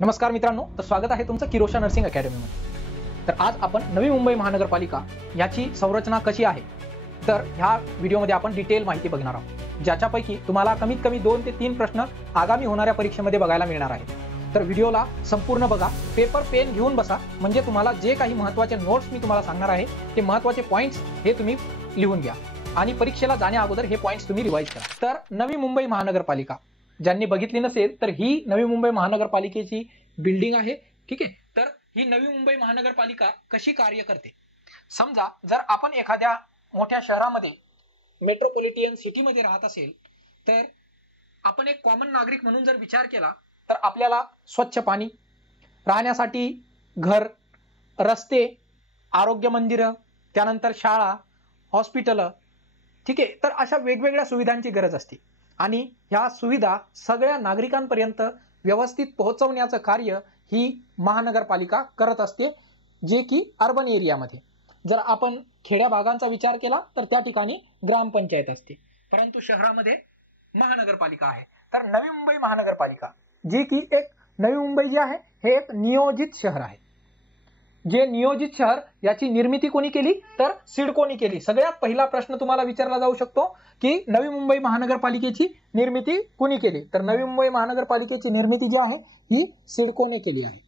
नमस्कार मित्रांनो, तर स्वागत आहे तुमचं किरोशा नर्सिंग अकॅडमीमध्ये। तर आज आपण नवी मुंबई महानगरपालिका याची संरचना कशी आहे तर ह्या व्हिडिओमध्ये आपण डिटेल माहिती बघणार आहोत, ज्याच्यापैकी तुम्हाला कमीत कमी 2 ते 3 प्रश्न आगामी होणाऱ्या परीक्षेमध्ये बघायला मिळणार आहेत। तर व्हिडिओला संपूर्ण बघा, पेपर पेन घेऊन बसा, म्हणजे तुम्हाला जे काही महत्त्वाचे नोट्स मी तुम्हाला सांगणार आहे ते महत्त्वाचे पॉइंट्स हे तुम्ही लिहून घ्या आणि परीक्षेला जाण्या अगोदर हे पॉइंट्स तुम्ही रिवाइज करा। तर नवी मुंबई महानगरपालिका ज्यांनी बघितली नसेल तर ही नवी मुंबई महानगरपालिकेची बिल्डिंग आहे, ठीक आहे। तर ही नवी मुंबई महानगरपालिका कशी कार्य करते, समजा जर आपण एखाद्या मोठ्या शहरामध्ये मेट्रोपॉलिटन सिटीमध्ये राहत असेल तर आपण एक कॉमन नागरिक म्हणून जर विचार केला तर आपल्याला स्वच्छ पाणी, राहण्यासाठी घर, रस्ते, आरोग्य मंदिरं, त्यानंतर शाळा, हॉस्पिटल, ठीक आहे। तर अशा वेगवेगळ्या सुविधांची गरज असते आणि ह्या सुविधा सगळ्या नागरिकांपर्यंत व्यवस्थित पोहोचवण्याचं कार्य ही महानगरपालिका करत असते, जे की अर्बन एरियामध्ये। जर आपण खेड्या भागांचा विचार केला तर त्या ठिकाणी ग्रामपंचायत असते, परंतु शहरामध्ये महानगरपालिका आहे। तर नवी मुंबई महानगरपालिका जी की एक नवी मुंबई जी आहे हे एक नियोजित शहर आहे। जे नियोजित शहर याची निर्मिती कोणी केली तर सिडकोनी केली। सगळ्यात पहिला प्रश्न तुम्हाला विचारला जाऊ शकतो की नवी मुंबई महानगरपालिकेची निर्मिती कोणी केली, तर नवी मुंबई महानगरपालिकेची निर्मिती जी आहे ही सिडकोने केली आहे।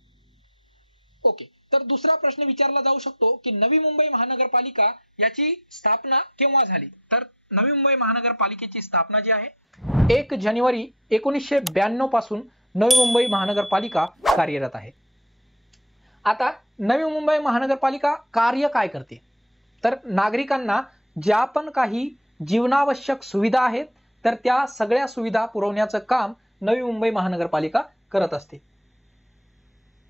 ओके, तर दुसरा प्रश्न विचारला जाऊ शकतो की नवी मुंबई महानगरपालिका याची स्थापना केव्हा झाली, तर नवी मुंबई महानगरपालिकेची स्थापना जी आहे 1 जानेवारी 1992 पासून नवी मुंबई महानगरपालिका कार्यरत आहे। आता नवी मुंबई महानगरपालिका कार्य काय करते, तर नागरिकांना ज्या पण काही जीवनावश्यक सुविधा आहेत तर त्या सगळ्या सुविधा पुरवण्याचं काम नवी मुंबई महानगरपालिका करत असते।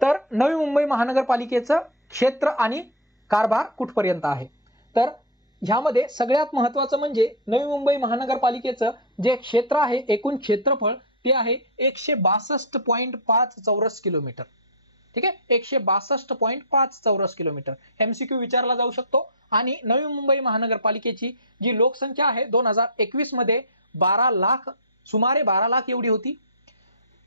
तर नवी मुंबई महानगरपालिकेचं क्षेत्र आणि कारभार कुठपर्यंत आहे, तर ह्यामध्ये सगळ्यात महत्त्वाचं म्हणजे नवी मुंबई महानगरपालिकेचं जे क्षेत्र आहे, एकूण क्षेत्रफळ ते आहे 162.5 चौरस किलोमीटर, ठीक आहे। 162.5 चौरस किलोमीटर एमसीक्यू विचारला जाऊ शकतो। आणि नवी मुंबई महानगरपालिकेची जी लोकसंख्या आहे 2021 मध्ये 12 लाख, सुमारे 12 लाख एवढी होती।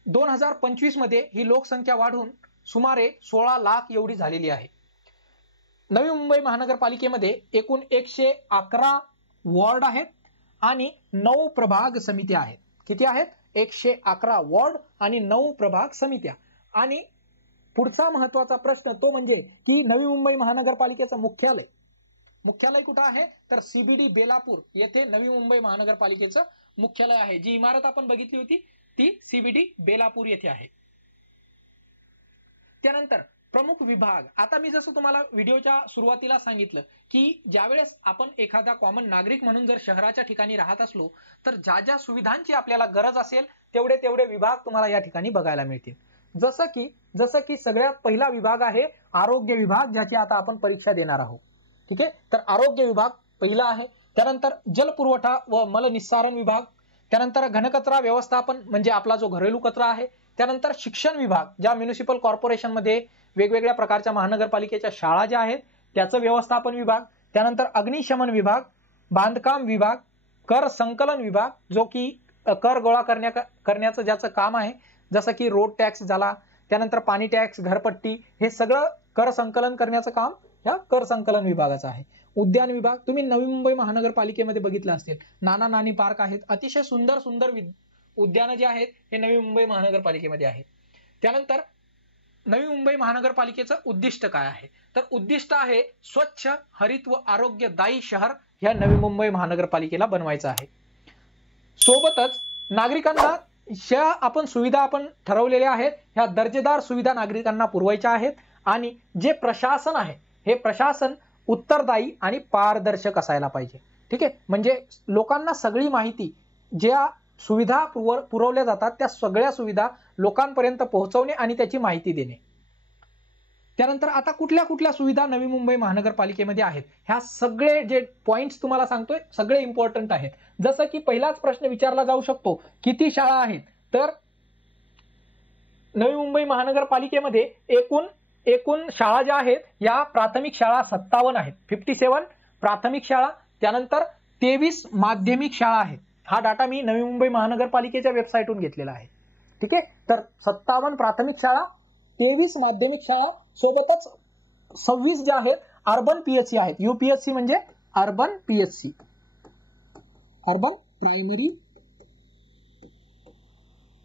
2025 मध्ये ही लोकसंख्या वाढून सुमारे 16 लाख एवढी झालेली आहे। नवी मुंबई महानगरपालिकेमध्ये एकूण 111 वॉर्ड आहेत आणि 9 प्रभाग समित्या आहेत। किती आहेत? 111 वॉर्ड आणि 9 प्रभाग समित्या। आणि पुढचा महत्त्वाचा प्रश्न तो म्हणजे की नवी मुंबई महानगरपालिकेचं मुख्यालय कुठं आहे, तर सीबीडी बेलापूर येथे नवी मुंबई महानगरपालिकेचं मुख्यालय आहे। जी इमारत आपण बघितली होती ती सीबीडी बेलापूर येथे आहे। त्यानंतर प्रमुख विभाग, आता मी जसं तुम्हाला व्हिडिओच्या सुरुवातीला सांगितलं की ज्यावेळेस आपण एखादा कॉमन नागरिक म्हणून जर शहराच्या ठिकाणी राहत असलो तर ज्या ज्या सुविधांची आपल्याला गरज असेल तेवढे विभाग तुम्हाला या ठिकाणी बघायला मिळतील। जसं की सगळ्यात पहिला विभाग आहे आरोग्य विभाग, ज्याची आता आपण परीक्षा देणार आहोत, ठीक आहे। तर आरोग्य विभाग पहिला आहे। त्यानंतर जलपुरवठा व मलनिस्सारण विभाग, त्यानंतर घनकचरा व्यवस्थापन म्हणजे आपला जो घरेलू कचरा आहे, त्यानंतर शिक्षण विभाग, ज्या म्युनिसिपल कॉर्पोरेशन मध्ये वेगवेगळ्या प्रकारच्या महानगरपालिकेच्या शाळा ज्या आहेत त्याचं व्यवस्थापन विभाग, त्यानंतर अग्निशमन विभाग, बांधकाम विभाग, कर संकलन विभाग, जो की कर गोळा करण्याचं ज्याचं काम आहे, जसं की रोड टॅक्स झाला, त्यानंतर पाणी टॅक्स, घरपट्टी, हे सगळं कर संकलन करण्याचं काम या कर संकलन विभागाचं आहे। उद्यान विभाग, तुम्ही नवी मुंबई महानगरपालिकेमध्ये बघितलं असेल नाना नानी पार्क आहेत, अतिशय सुंदर उद्यानं जे आहेत हे नवी मुंबई महानगरपालिकेमध्ये आहेत। त्यानंतर नवी मुंबई महानगरपालिकेचं उद्दिष्ट काय आहे, तर उद्दिष्ट आहे स्वच्छ, हरित व आरोग्यदायी शहर ह्या नवी मुंबई महानगरपालिकेला बनवायचं आहे। सोबतच नागरिकांना ज्या आपण सुविधा आपण ठरवलेल्या आहेत ह्या दर्जेदार सुविधा नागरिकांना पुरवायच्या आहेत आणि जे प्रशासन आहे हे प्रशासन उत्तरदायी आणि पारदर्शक असायला पाहिजे, ठीक आहे। म्हणजे लोकांना सगळी माहिती, ज्या सुविधा पुरवल्या जातात त्या सगळ्या सुविधा लोकांपर्यंत पोहोचवणे आणि त्याची माहिती देणे। त्यानंतर आता कुठल्या सुविधा नवी मुंबई महानगरपालिकेमध्ये आहेत, ह्या सगळे जे पॉइंट्स तुम्हाला सांगतोय सगळे इम्पॉर्टंट आहेत। जसं की पहिलाच प्रश्न विचारला जाऊ शकतो, किती शाळा आहेत, तर नवी मुंबई महानगरपालिकेमध्ये एकूण शाळा ज्या आहेत या प्राथमिक शाळा 57 आहेत, 57 प्राथमिक शाळा, त्यानंतर 23 माध्यमिक शाळा आहेत। हा डाटा मी नवी मुंबई महानगरपालिकेच्या वेबसाईटवरून घेतलेला आहे, ठीक आहे। तर 57 प्राथमिक शाळा 23 माध्यमिक शाळा, सोबतच 26 ज्या आहेत अर्बन पीएचसी आहेत. यूपीएचसी म्हणजे urban PHC, urban primary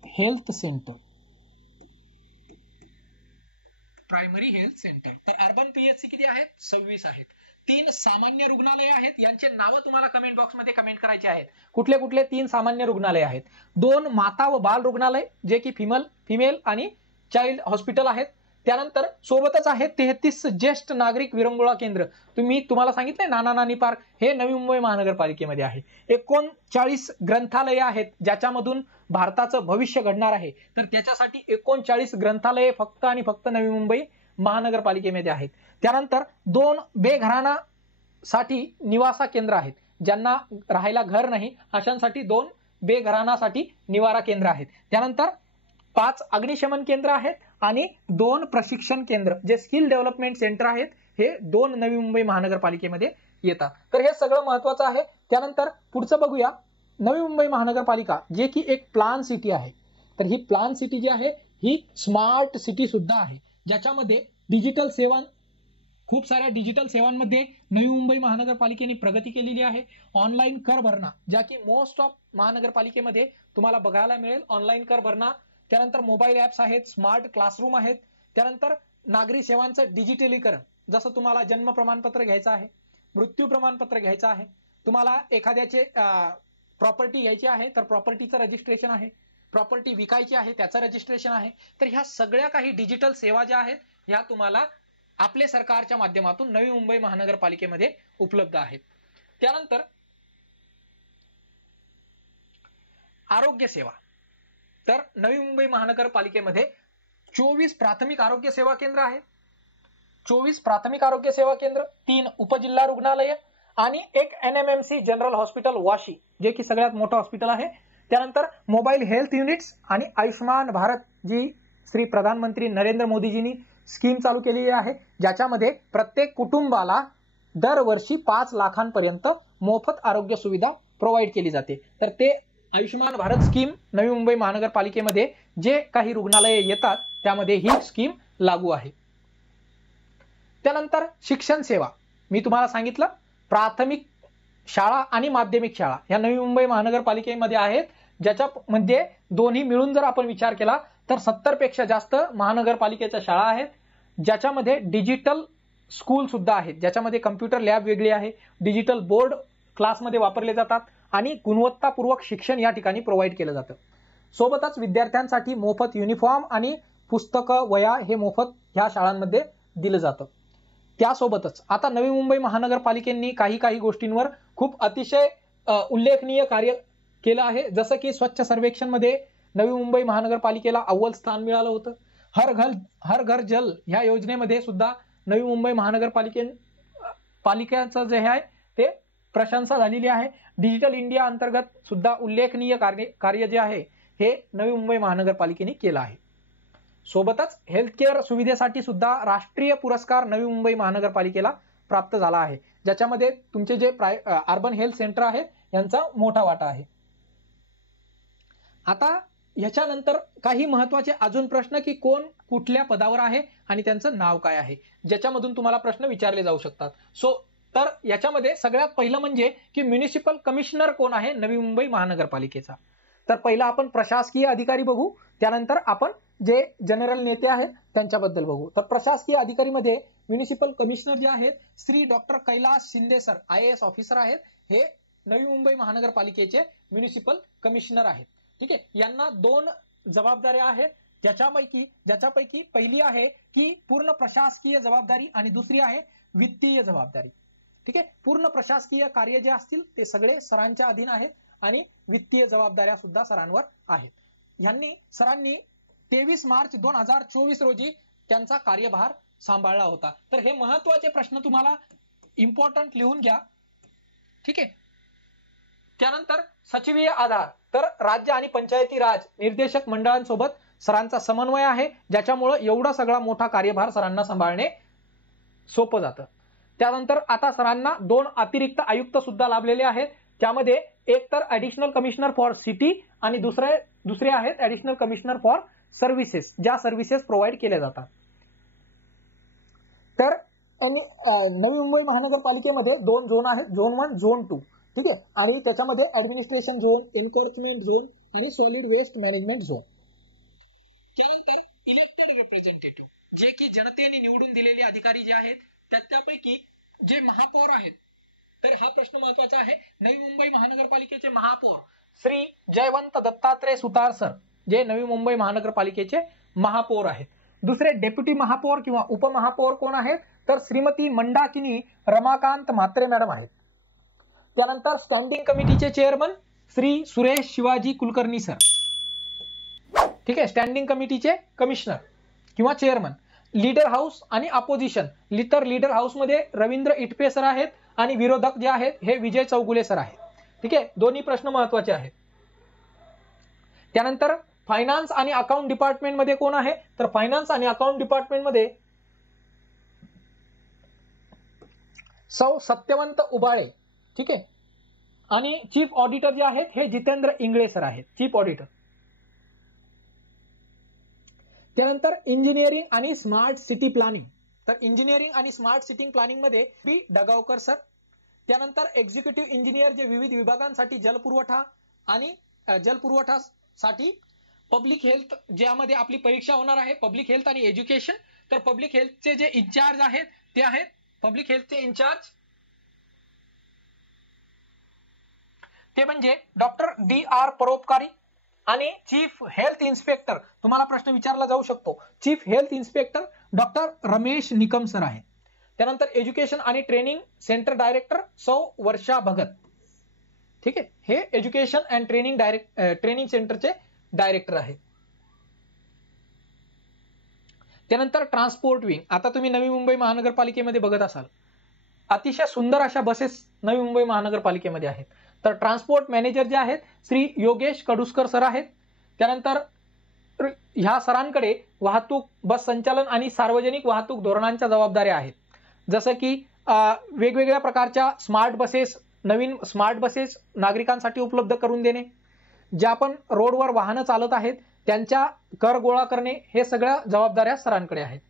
health centre, primary health centre. तर अर्बन पीएचसी किती आहेत? 26 आहेत. 3 सामान्य रुग्णालय आहेत, यांचे नाव तुम्हाला कमेंट बॉक्स मध्ये कमेंट करायचे आहेत. कुठले कुठले 3 सामान्य रुग्णालय आहेत? 2 माता व बाल रुग्णालय जे की फिमेल आणि चाइल्ड हॉस्पिटल आहेत. त्यानंतर सोबतच आहे 33 ज्येष्ठ नागरिक विरंगुळा केंद्र. तुम्हाला सांगितलंय नाना नानी पार्क, हे नवी मुंबई महानगरपालिकेमध्ये आहे. 39 ग्रंथालय आहेत ज्याच्यामधून भारताचं भविष्य घडणार आहे. तर त्याच्यासाठी 39 ग्रंथालये फक्त आणि फक्त नवी मुंबई महानगरपालिकेमध्ये आहेत. त्यानंतर 2 बेघराणासाठी निवासा केंद्र आहेत. ज्यांना राहायला घर नाही अशांसाठी 2 बेघराणासाठी निवारा केंद्र आहेत. त्यानंतर 5 अग्निशमन केंद्र आहेत आणि 2 प्रशिक्षण केंद्र जे स्किल डेव्हलपमेंट सेंटर आहेत, हे 2 नवी मुंबई महानगरपालिकेमध्ये येतात. तर हे सगळं महत्वाचं आहे. त्यानंतर पुढचं बघूया, नवी मुंबई महानगरपालिका जे की एक प्लान सिटी आहे. तर ही प्लान सिटी जी आहे ही स्मार्ट सिटी सुद्धा आहे, ज्याच्यामध्ये डिजिटल सेवा, खूप साऱ्या डिजिटल सेवांमध्ये नवी मुंबई महानगरपालिकेने प्रगती केलेली आहे. ऑनलाईन कर भरणा, ज्या की मोस्ट ऑफ महानगरपालिकेमध्ये तुम्हाला बघायला मिळेल ऑनलाईन कर भरणा. त्यानंतर मोबाईल ऍप्स आहेत, स्मार्ट क्लासरूम आहेत. त्यानंतर नागरी सेवांचं डिजिटलीकरण, जसं तुम्हाला जन्म प्रमाणपत्र घ्यायचं आहे, मृत्यू प्रमाणपत्र घ्यायचं आहे, तुम्हाला एखाद्याचे प्रॉपर्टी घ्यायची आहे तर प्रॉपर्टीचं रजिस्ट्रेशन आहे, प्रॉपर्टी विकायची आहे त्याचं रजिस्ट्रेशन आहे. तर ह्या सगळ्या काही डिजिटल सेवा ज्या आहेत ह्या तुम्हाला आपले सरकारच्या माध्यमातून नवी मुंबई महानगरपालिकेमध्ये उपलब्ध आहेत. त्यानंतर आरोग्य सेवा, तर नवी मुंबई महानगरपालिकेमध्ये 24 प्राथमिक आरोग्य सेवा केंद्र आहेत. 24 प्राथमिक आरोग्य सेवा केंद्र, 3 उपजिल्हा रुग्णालय आणि 1 NMMC जनरल हॉस्पिटल वाशी, जे की सगळ्यात मोठं हॉस्पिटल आहे. त्यानंतर मोबाईल हेल्थ युनिट्स आणि आयुष्मान भारत जी श्री प्रधानमंत्री नरेंद्र मोदीजींनी स्कीम चालू केलेली आहे, ज्याच्यामध्ये प्रत्येक कुटुंबाला दरवर्षी 5 लाखांपर्यंत मोफत आरोग्य सुविधा प्रोव्हाइड केली जाते. तर ते आयुष्मान भारत स्कीम नवी मुंबई महानगरपालिकेमध्ये जे काही रुग्णालये येतात त्यामध्ये ही स्कीम लागू आहे. त्यानंतर शिक्षण सेवा, मी तुम्हाला सांगितलं प्राथमिक शाळा आणि माध्यमिक शाळा ह्या नवी मुंबई महानगरपालिकेमध्ये आहेत, ज्याच्यामध्ये दोन्ही मिळून जर आपण विचार केला तर 70 पेक्षा जास्त महानगरपालिकेच्या शाळा आहेत, ज्याच्यामध्ये डिजिटल स्कूल सुद्धा आहेत, ज्याच्यामध्ये कम्प्युटर लॅब वेगळी आहे, डिजिटल बोर्ड क्लासमध्ये वापरले जातात आणि गुणवत्तापूर्वक शिक्षण या ठिकाणी प्रोव्हाइड केलं जातं. सोबतच विद्यार्थ्यांसाठी मोफत युनिफॉर्म आणि पुस्तकं वह्या हे मोफत ह्या शाळांमध्ये दिलं जातं. त्यासोबतच आता नवी मुंबई महानगरपालिकेने काही गोष्टींवर खूप अतिशय उल्लेखनीय कार्य केलं आहे. जसं की स्वच्छ सर्वेक्षण मध्ये नवी मुंबई महानगरपालिकेला अव्वल स्थान मिळालं होतं. हर घर जल ह्या योजनेमध्ये सुद्धा नवी मुंबई महानगरपालिकेचं जे आहे ते प्रशंसा झालेली आहे. डिजिटल इंडिया अंतर्गत सुद्धा उल्लेखनीय कार्य जे आहे हे नवी मुंबई महानगरपालिकेने केलं आहे. सोबतच हेल्थकेअर सुविधेसाठी सुद्धा राष्ट्रीय पुरस्कार नवी मुंबई महानगरपालिकेला प्राप्त झाला आहे, ज्याच्यामध्ये तुमचे जे अर्बन हेल्थ सेंटर आहे यांचा मोठा वाटा आहे. आता ह्याच्यानंतर काही महत्वाचे अजून प्रश्न की कोण कुठल्या पदावर आहे आणि त्यांचं नाव काय आहे, ज्याच्यामधून तुम्हाला प्रश्न विचारले जाऊ शकतात. तर याच्यामध्ये सगळ्यात पहिलं म्हणजे की म्युनिसिपल कमिशनर कोण आहे नवी मुंबई महानगरपालिकेचा. तर पहिला आपण प्रशासकीय अधिकारी बघू, त्यानंतर आपण जे जनरल नेते आहेत त्यांच्याबद्दल बघू. तर प्रशासकीय अधिकारी मध्ये म्युनिसिपल कमिशनर जे आहेत Shri doctor Kailas Shinde sir IAS officer आहेत, हे नवी मुंबई महानगरपालिकेचे म्युनिसिपल कमिशनर आहेत. ठीक आहे, यांना 2 जबाबदाऱ्या आहेत, ज्याच्यापैकी पहिली आहे की पूर्ण प्रशासकीय जबाबदारी आणि दुसरी आहे वित्तीय जबाबदारी. ठीक आहे, पूर्ण प्रशासकीय कार्य जे असतील ते सगळे सरांच्या अधीन आहेत आणि वित्तीय जबाबदाऱ्या सुद्धा सरांवर आहेत. सरांनी 23 मार्च 2024 रोजी त्यांचा कार्यभार सांभाळला होता. तर हे महत्वाचे प्रश्न तुम्हाला इम्पॉर्टंट लिहून घ्या. ठीक आहे, त्यानंतर सचिवीय आधार, तर राज्य आणि पंचायती राज निर्देशक मंडळांसोबत सरांचा समन्वय आहे, ज्याच्यामुळे एवढा सगळा मोठा कार्यभार सरांना सांभाळणे सोपं जातं. त्यानंतर आता सरांना 2 अतिरिक्त आयुक्त सुद्धा लाभलेले आहेत, त्यामध्ये एक तर ऍडिशनल कमिशनर फॉर सिटी आणि दुसरे आहेत ऍडिशनल कमिशनर फॉर सर्व्हिसेस, ज्या सर्व्हिसेस प्रोव्हाइड केल्या जातात. तर नवी मुंबई महानगरपालिकेमध्ये 2 झोन आहेत, झोन 1, झोन 2. ठीक आहे. आणि त्याच्यामध्ये ऍडमिनिस्ट्रेशन झोन, एन्फोर्समेंट झोन आणि सॉलिड वेस्ट मॅनेजमेंट झोन. त्यानंतर इलेक्टेड रिप्रेझेंटेटिव्ह, जे की जनतेने निवडून दिलेले अधिकारी जे आहेत, त्यापैकी जे महापौर आहेत. तर हा प्रश्न महत्वाचा आहे. नवी मुंबई महानगरपालिकेचे महापौर श्री जयवंत दत्तात्रय सुतार सर, जे नवी मुंबई महानगरपालिकेचे महापौर आहेत. दुसरे डेप्युटी महापौर किंवा उपमहापौर कोण आहेत? तर श्रीमती मंदाकिनी रमाकांत म्हात्रे मॅडम आहेत. त्यानंतर स्टँडिंग कमिटीचे चेअरमन श्री सुरेश शिवाजी कुलकर्णी सर. ठीक आहे. स्टँडिंग कमिटीचे कमिशनर किंवा चेअरमन. लीडर हाऊस आणि अपोजिशन, लीडर हाऊस मध्ये रवींद्र इटपे सर आहेत आणि विरोधक जे आहेत हे विजय चौगुले सर आहेत. ठीक आहे. दोन्ही प्रश्न महत्वाचे आहेत. त्यानंतर फायनान्स आणि अकाउंट डिपार्टमेंट मध्ये कोण आहे? तर फायनान्स आणि अकाउंट डिपार्टमेंट मध्ये सौ सत्यवंत उबाळे. ठीक आहे. आणि चीफ ऑडिटर जे आहेत हे जितेंद्र इंगळे सर आहेत, चीफ ऑडिटर. त्यानंतर इंजिनिअरिंग आणि स्मार्ट सिटी प्लॅनिंग, तर इंजिनिअरिंग आणि स्मार्ट सिटी प्लॅनिंग मध्ये बी डगावकर सर. त्यानंतर एक्झिक्युटिव्ह इंजिनियर, जे विविध विभागांसाठी जलपुरवठा आणि जलपुरवठासाठी पब्लिक हेल्थ, ज्यामध्ये आपली परीक्षा होणार आहे, पब्लिक हेल्थ आणि एज्युकेशन. तर पब्लिक हेल्थचे जे इंचार्ज आहेत ते आहेत पब्लिक हेल्थचे इंचार्ज ते म्हणजे डॉक्टर D.R. परोपकारी. आणि चीफ हेल्थ इन्स्पेक्टर, तुम्हाला प्रश्न विचारला जाऊ शकतो, chief health inspector doctor Ramesh Nikam sir आहे. त्यानंतर एज्युकेशन आणि ट्रेनिंग सेंटर डायरेक्टर सौ वर्षा भगत. ठीक आहे. हे एज्युकेशन अँड ट्रेनिंग सेंटरचे डायरेक्टर आहेत. त्यानंतर ट्रान्सपोर्ट विंग, आता तुम्ही नवी मुंबई महानगरपालिकेमध्ये बघत असाल, अतिशय सुंदर अशा बसेस नवी मुंबई महानगरपालिकेमध्ये आहेत. तर ट्रान्सपोर्ट मॅनेजर जे आहेत श्री योगेश कडुसकर सर आहेत. त्यानंतर ह्या सरांकडे वाहतूक, बस संचालन आणि सार्वजनिक वाहतूक धोरणांच्या जबाबदाऱ्या आहेत. जसं की वेगवेगळ्या प्रकारच्या स्मार्ट बसेस, नवीन स्मार्ट बसेस नागरिकांसाठी उपलब्ध करून देणे, ज्या पण रोडवर वाहनं चालत आहेत त्यांच्या कर गोळा करणे, हे सगळ्या जबाबदाऱ्या सरांकडे आहेत.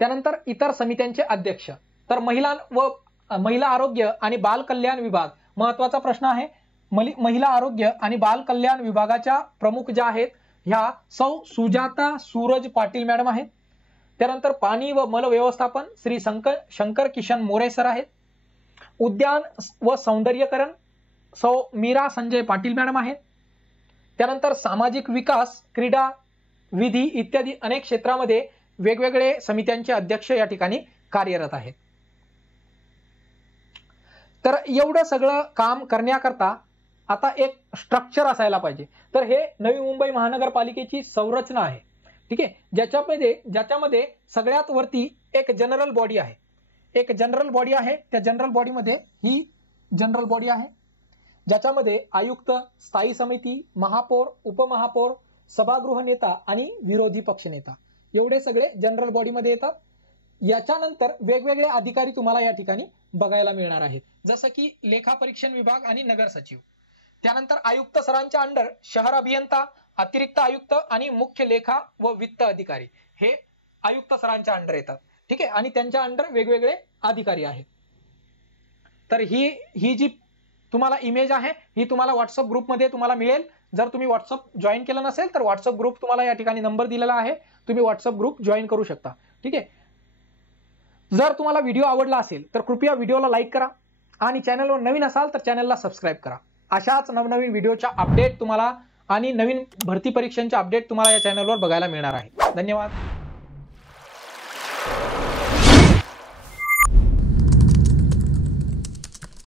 त्यानंतर इतर समित्यांचे अध्यक्ष, तर महिला आरोग्य आणि बाल कल्याण विभाग, महत्वाचा प्रश्न आहे. महिला आरोग्य आणि बाल कल्याण विभागाच्या प्रमुख ज्या आहेत ह्या सौ सुजाता सूरज पाटील मॅडम आहेत. त्यानंतर पाणी व मल व्यवस्थापन श्री शंकर किशन मोरे सर आहेत. उद्यान व सौंदर्यकरण सौ मीरा संजय पाटील मॅडम आहेत. त्यानंतर सामाजिक विकास, क्रीडा, विधी इत्यादी अनेक क्षेत्रामध्ये वेगवेगळे समित्यांचे अध्यक्ष या ठिकाणी कार्यरत आहेत. तर एवढं सगळं काम करण्याकरता आता एक स्ट्रक्चर असायला पाहिजे. तर हे नवी मुंबई महानगरपालिकेची संरचना आहे. ठीक आहे. ज्याच्यामध्ये सगळ्यात वरती एक जनरल बॉडी आहे. त्या जनरल बॉडीमध्ये ही जनरल बॉडी आहे, ज्याच्यामध्ये आयुक्त, स्थायी समिती, महापौर, उपमहापौर, सभागृह नेता आणि विरोधी पक्षनेता एवढे सगळे जनरल बॉडीमध्ये येतात. याच्यानंतर वेगवेगळे अधिकारी तुम्हाला या ठिकाणी बघायला मिळणार आहेत, जसं की लेखा परीक्षण विभाग आणि नगर सचिव. त्यानंतर आयुक्त सरांच्या अंडर शहर अभियंता, अतिरिक्त आयुक्त आणि मुख्य लेखा व वित्त अधिकारी हे आयुक्त सरांच्या अंडर येतात. ठीक आहे. आणि त्यांच्या अंडर वेगवेगळे अधिकारी आहेत. तर ही जी तुम्हाला इमेज आहे ही तुम्हाला व्हॉट्सअप ग्रुपमध्ये तुम्हाला मिळेल. जर तुम्ही व्हॉट्सअप जॉईन केलं नसेल तर व्हॉट्सअप ग्रुप तुम्हाला या ठिकाणी नंबर दिलेला आहे, तुम्ही व्हॉट्सअप ग्रुप जॉईन करू शकता. ठीक आहे. जर तुम्हाला व्हिडिओ आवडला असेल तर कृपया व्हिडिओला लाईक करा आणि चॅनलवर नवीन असाल तर चॅनलला सबस्क्राईब करा. अशाच नवनवीन व्हिडिओच्या अपडेट तुम्हाला आणि नवीन भरती परीक्षांचे अपडेट तुम्हाला या चॅनलवर बघायला मिळणार आहे. धन्यवाद.